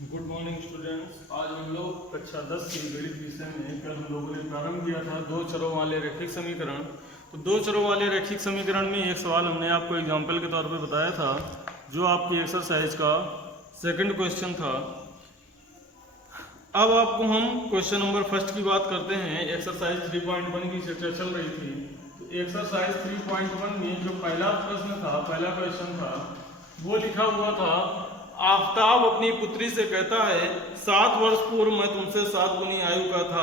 Good morning students. आज हम लोग कक्षा 10 के गणित विषय में कल हम लोगों ने प्रारंभ किया था दो चरों वाले रैखिक समीकरण। तो दो चरों वाले रैखिक समीकरण में एक सवाल हमने आपको एग्जाम्पल के तौर पे बताया था, जो आपकी एक्सरसाइज का सेकंड क्वेश्चन था। अब आपको हम क्वेश्चन नंबर फर्स्ट की बात करते हैं। एक्सरसाइज 3.1 की चर्चा चल रही थी। तो एक्सरसाइज 3.1 में जो पहला प्रश्न था, पहला क्वेश्चन था, वो लिखा हुआ था, आफताब अपनी पुत्री से कहता है 7 वर्ष पूर्व मैं तुमसे 7 गुनी आयु का था,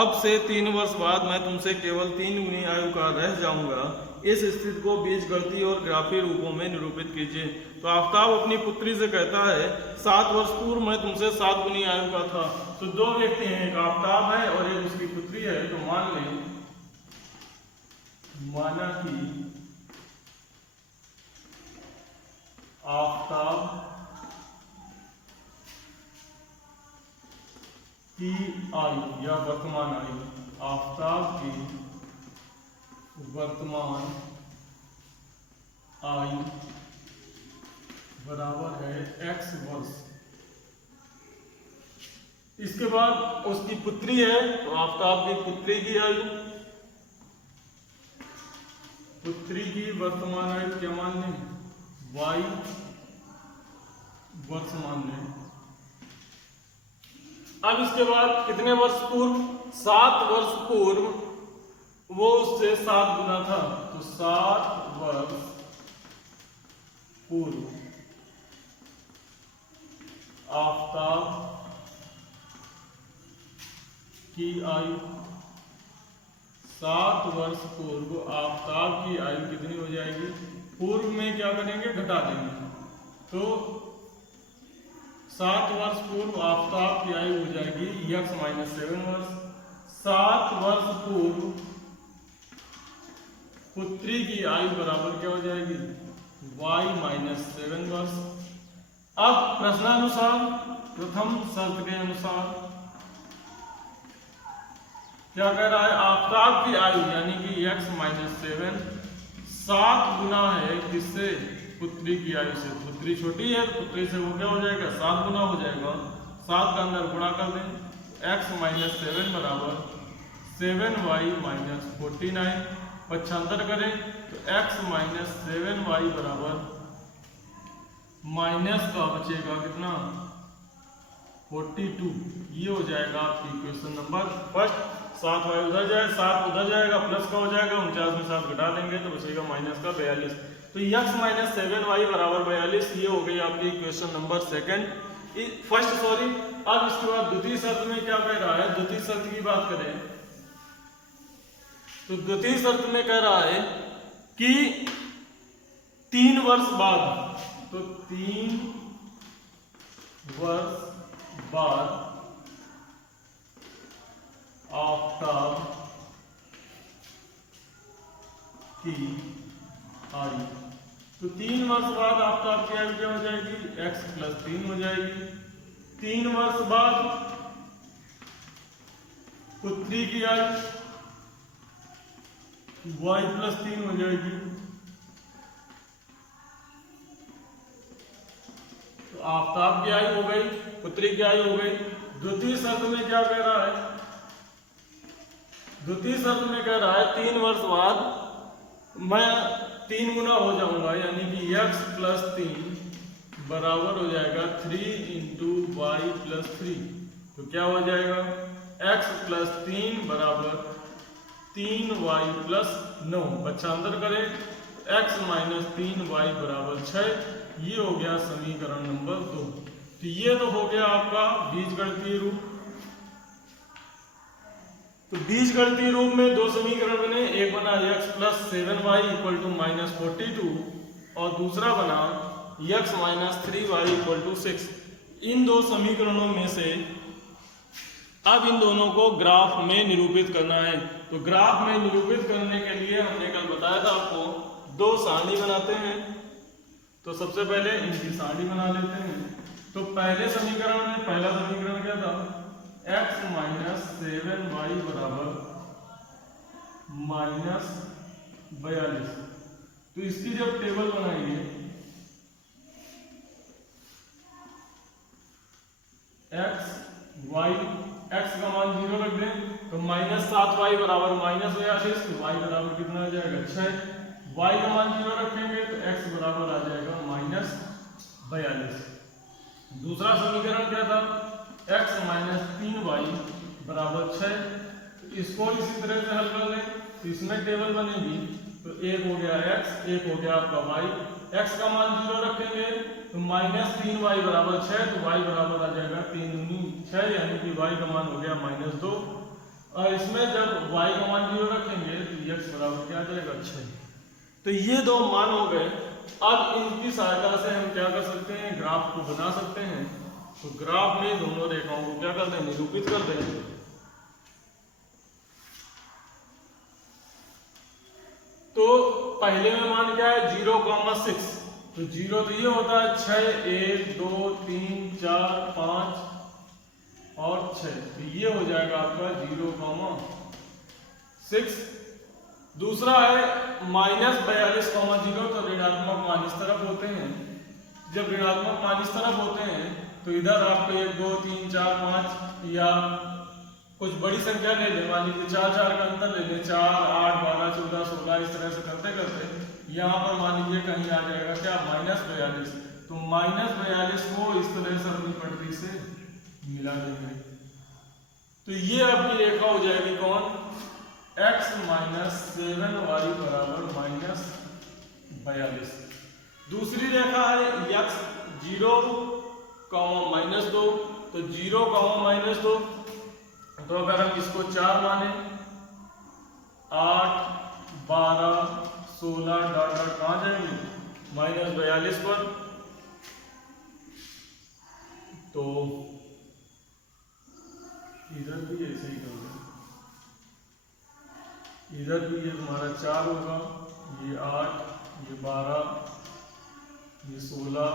अब से 3 वर्ष बाद मैं तुमसे केवल 3 गुनी आयु का रह जाऊंगा। इस स्थिति को बीजगणितीय और ग्राफीय रूपों में निरूपित कीजिए। तो आफताब अपनी पुत्री से कहता है 7 वर्ष पूर्व मैं तुमसे 7 गुनी आयु का था। तो दो व्यक्ति हैं, एक आफताब है और एक उसकी पुत्री है। तो माना कि आफताब की आयु या वर्तमान आयु, आफताब की वर्तमान आयु बराबर है x वर्ष। इसके बाद उसकी पुत्री है, तो आफताब की पुत्री की आयु, पुत्री की वर्तमान आयु क्या मान लें, y वर्ष मान लें। अब इसके बाद कितने वर्ष पूर्व, 7 वर्ष पूर्व वो उससे 7 गुना था। तो 7 वर्ष पूर्व आफताब की आयु, 7 वर्ष पूर्व आफताब की आयु कितनी हो जाएगी, पूर्व में क्या करेंगे, घटा देंगे। तो 7 वर्ष पूर्व आफताब की आयु हो जाएगी x - 7 वर्ष। 7 वर्ष पूर्व पुत्री की आयु बराबर क्या हो जाएगी, y - 7 वर्ष। अब प्रश्नानुसार प्रथम शर्त के अनुसार क्या कह रहा है, आफताब की आयु यानी कि x - 7 7 गुना है किससे, पुत्री की आयु से। पुत्री छोटी है तो पुत्री से वो क्या हो जाएगा, 7 गुना हो जाएगा। 7 का अंदर गुणा कर दें, x - 7 बराबर 7y - 49। पक्षांतर करें तो x - 7y बराबर माइनस का बचेगा कितना, 42। ये हो जाएगा आपकी क्वेश्चन नंबर फर्स्ट। 7y उधर जाए, 7 उधर जाएगा, प्लस का हो जाएगा, 49 में 7 घटा देंगे तो बचेगा माइनस का 42। तो x - 7y बराबर 42। ये हो गई आपकी question number second first sorry. अब इसके बाद द्वितीय शर्त में क्या कह रहा है, द्वितीय शर्त की बात करें तो द्वितीय शर्त में कह रहा है कि 3 वर्ष बाद, तो 3 वर्ष बाद आफताब की आयु, तो 3 वर्ष बाद आफताब की आयु क्या हो जाएगी, x + 3 हो जाएगी। 3 वर्ष बाद पुत्री की आयु y + 3 हो जाएगी। तो आफताब की आयु हो गई, पुत्री की आयु हो गई। द्वितीय शर्त में क्या कह रहा है, द्वितीय शर्त में कह रहा है 3 वर्ष बाद मैं 3 गुना हो जाऊंगा, यानी कि x + 3 बराबर हो जाएगा 3 × y + 3। तो क्या हो जाएगा, x + 3 बराबर 3y + 9। पक्षांतर करें तो x - 3y बराबर 6। ये हो गया समीकरण नंबर 2। तो ये तो हो गया आपका बीजगणितीय रूप। तो बीजगणितीय रूप में दो समीकरण बने, एक बना x + 7y = -42 और दूसरा बना x - 3y = 6। इन दो समीकरणों में से अब इन दोनों को ग्राफ में निरूपित करना है। तो ग्राफ में निरूपित करने के लिए हमने कल बताया था आपको, दो सारणी बनाते हैं। तो सबसे पहले इनकी सारणी बना लेते हैं। तो पहले समीकरण में पहला समीकरण क्या था, x - 7y बराबर -42। तो इसकी जब टेबल बनाएंगे एक्स वाई, एक्स का मान 0 रख दें तो -7y बराबर -42, तो y बराबर कितना आ जाएगा 6। y का मान 0 रखेंगे तो x बराबर आ जाएगा -42। दूसरा समीकरण क्या था, x - 3y बराबर 6। इसको इसी तरह से हल कर लें तो इसमें टेबल बनेगी, तो एक हो गया x, एक हो गया आपका y। x का मान 0 रखेंगे तो -3y बराबर 6, तो y बराबर आ जाएगा 3 दूनी 6, यानी कि y का मान हो गया -2। और इसमें जब y का मान 0 रखेंगे तो x बराबर क्या आ जाएगा 6। तो ये दो मान हो गए। अब इनकी सहायता से हम क्या कर सकते हैं, ग्राफ को बना सकते हैं। तो ग्राफ में दोनों रेखाओं को क्या कर दें, निरूपित कर दें। तो पहले में मान क्या है 0,6, तो 0 तो ये होता है 6, 1 2 3 4 5 और 6, तो ये हो जाएगा आपका 0,6। दूसरा है -42,0, तो ऋणात्मक मान इस तरफ होते हैं। जब ऋणात्मक मान इस तरफ होते हैं तो इधर आपको 1 2 3 4 5 या कुछ बड़ी संख्या ले लें, मान लीजिए 4 4 का अंतर ले लें, 4 8 12 14 16, इस तरह से करते करते यहाँ पर मान लीजिए कहीं आ जाएगा क्या -42, तो -42 को इस तरह से अपनी पटरी से मिला देंगे। तो ये आपकी रेखा हो जाएगी कौन, x - 7y बराबर -42। दूसरी रेखा है x 0, -2, तो 0, -2, तो अगर हम इसको 4 माने 8 12 16 डॉट डॉट कहाँ जाएंगे -42 पर, तो इधर भी ऐसे ही करोगे, इधर भी ये तुम्हारा 4 होगा, ये 8 ये 12 ये 16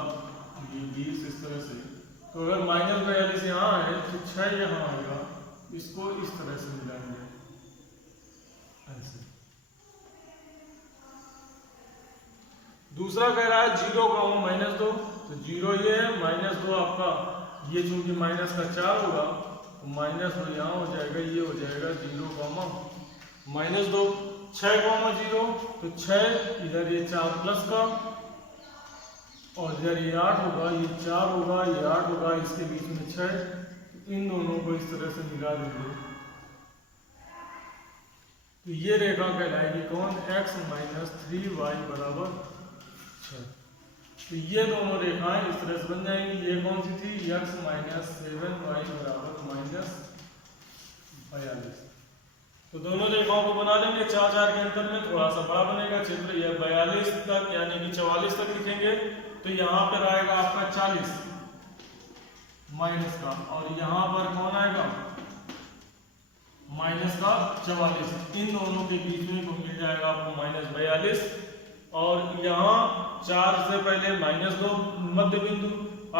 ये 20, इस तरह से। तो अगर -42 यहाँ है तो 6 यहाँ आएगा, इसको इस तरह से मिलाएंगे ऐसे। दूसरा कह रहा है 0, -2, तो 0 ये है, -2 आपका ये चूंकि माइनस का 4 होगा तो -2 यहाँ हो जाएगा, ये हो जाएगा 0, -2। 6, 0, तो 6 इधर ये 4 प्लस का, और इधर ये 8 होगा, ये 4 होगा, ये 8 होगा, इसके बीच में 6, इन दोनों को इस तरह से मिला देंगे। तो ये रेखा कहलाएगी कौन, x - 3y बराबर 6। तो ये दोनों रेखाएं इस तरह से बन जाएंगी। ये कौन सी थी, x - 7y बराबर -42। तो दोनों रेखाओं को बना लेंगे 4 4 के अंतर में, थोड़ा सा बड़ा बनेगा क्षेत्र, यह 42 तक यानी कि 44 तक लिखेंगे, तो यहाँ पर आएगा आपका 40 माइनस का, और यहाँ पर कौन आएगा माइनस का 44, इन दोनों के बीच में मिल जाएगा आपको -42, और यहाँ 4 से पहले -2 मध्य बिंदु,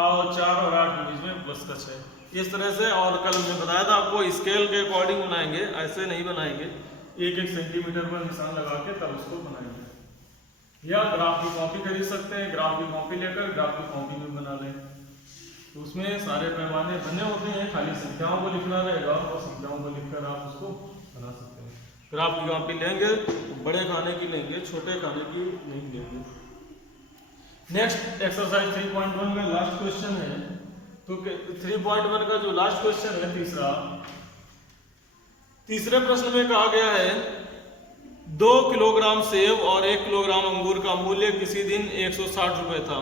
और 4 और 8 के बीच में प्लस का 6, इस तरह से। और कल मैं बताया था आपको स्केल के अकॉर्डिंग बनाएंगे, ऐसे नहीं बनाएंगे, 1-1 सेंटीमीटर पर निशान लगा के तब उसको बनाएंगे। या ग्राफ की कॉपी खरीद सकते हैं, ग्राफ की कॉपी लेकर ग्राफ की कॉपी में बना लें, तो उसमें सारे पैमाने बने होते हैं, खाली संख्याओं को लिखना रहेगा और संख्याओं को लिखकर आप उसको बना सकते हैं। ग्राफ की कॉपी लेंगे बड़े खाने की लेंगे, छोटे खाने की नहीं लेंगे। नेक्स्ट एक्सरसाइज 3.1 में लास्ट क्वेश्चन है। तो 3.1 का जो लास्ट क्वेश्चन है तीसरे प्रश्न में कहा गया है 2 किलोग्राम सेब और 1 किलोग्राम अंगूर का मूल्य किसी दिन 160 रुपए था।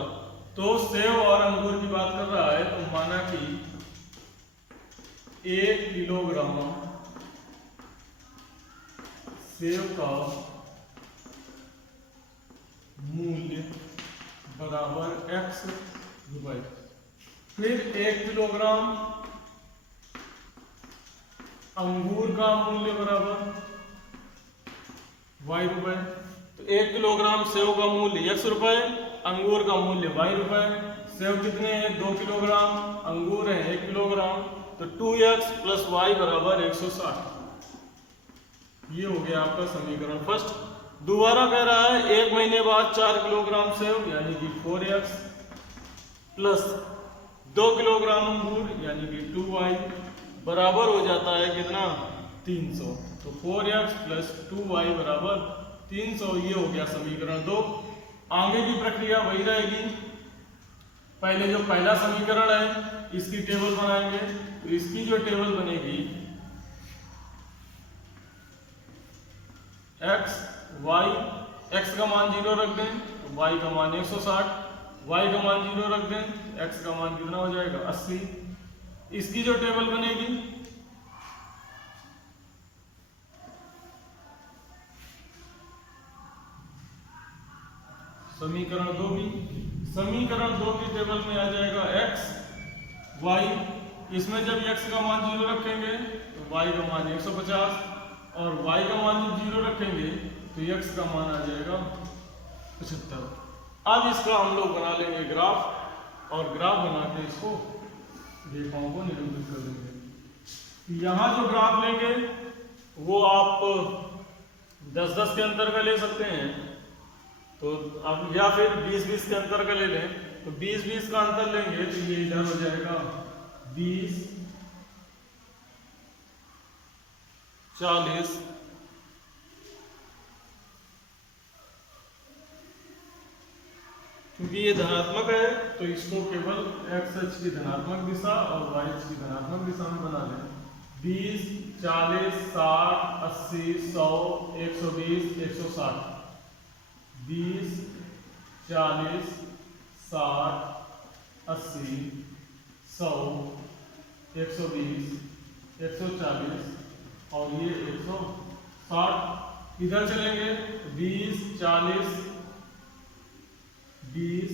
तो सेब और अंगूर की बात कर रहा है, तो माना कि 1 किलोग्राम सेब का मूल्य बराबर x रुपए, फिर 1 किलोग्राम अंगूर का मूल्य बराबर y रुपए। तो 1 किलोग्राम सेब का मूल्य x रुपए, अंगूर का मूल्य y रुपए। सेब कितने हैं 2 किलोग्राम, अंगूर है 1 किलोग्राम, तो 2x + y बराबर 160। ये हो गया आपका समीकरण फर्स्ट। दोबारा कह रहा है 1 महीने बाद 4 किलोग्राम सेब यानी कि 4x + 2 किलोग्राम अंगूर यानी कि 2y बराबर हो जाता है कितना 300। तो 4x प्लस 2y बराबर 300, ये हो गया समीकरण 2। आगे की प्रक्रिया वही रहेगी, पहले जो पहला समीकरण है इसकी टेबल बनाएंगे। तो इसकी जो टेबल बनेगी x y, x का मान 0 रख दें तो y का मान 160, y का मान 0 रख दें, x का मान कितना हो जाएगा 80। इसकी जो टेबल बनेगी समीकरण 2 की टेबल में आ जाएगा x y, इसमें जब x का मान 0 रखेंगे तो y का मान 150 और y का मान जब 0 रखेंगे तो x का मान आ जाएगा 75। अब इसका हम लोग बना लेंगे ग्राफ और ग्राफ बना के इसको रेखाओं को निरूपित कर देंगे। यहाँ जो ग्राफ लेंगे वो आप 10-10 के अंतर का ले सकते हैं, तो अब या फिर 20-20 के अंतर का ले लें। तो 20-20 का अंतर लेंगे तो ये इधर हो जाएगा 20, 40, क्योंकि ये धनात्मक है तो इसको केवल x अक्ष की धनात्मक दिशा और y अक्ष की धनात्मक दिशा में बना लें। 20, 40, 60, 80, 100, 120, 160, 20, 40, 60, 80, 100, 120, 140 और ये 160। इधर चलेंगे 20, 40, 20,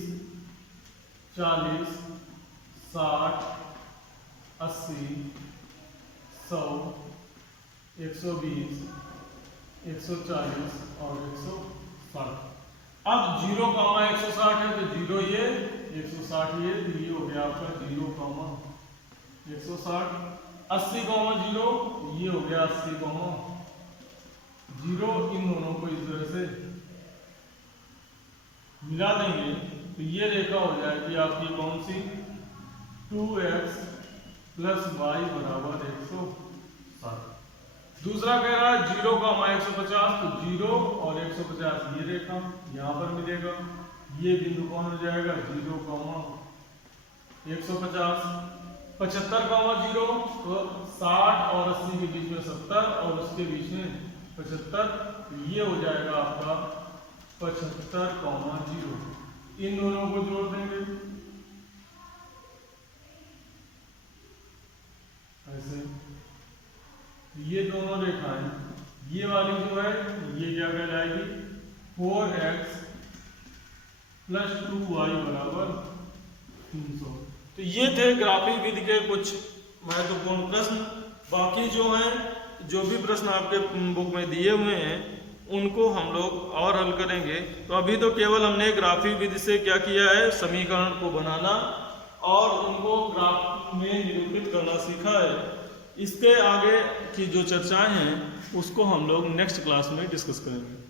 40, 60, 80, 100, 120, 140 और 160। अब 0, 160 है तो 0 ये 160 ये, तो ये हो गया आपका 0, 160। 80, 0 ये हो गया 80, 0। इन दोनों को इस तरह से मिला देंगे तो ये रेखा हो जाएगी आपकी कौन सी 2x प्लस y बराबर 160। दूसरा कह रहा है 0, 150, तो 0 और 150 ये रेखा यहाँ पर मिलेगा। ये बिंदु कौन हो जाएगा 0, 150। 75, 0 तो 60 और 80 के बीच में 70 और उसके बीच में 75, तो ये हो जाएगा आपका 75, 0। इन दोनों को जोड़ देंगे ऐसे। ये दोनों रेखाएं, ये वाली जो है ये क्या कहलाएगी 4x प्लस 2y बराबर 300। तो ये थे ग्राफिक विधि के कुछ महत्वपूर्ण प्रश्न। बाकी जो हैं, जो भी प्रश्न आपके बुक में दिए हुए हैं उनको हम लोग और हल करेंगे। तो अभी तो केवल हमने ग्राफिक विधि से क्या किया है, समीकरण को बनाना और उनको ग्राफ में निरूपित करना सीखा है। इसके आगे की जो चर्चाएं हैं उसको हम लोग नेक्स्ट क्लास में डिस्कस करेंगे।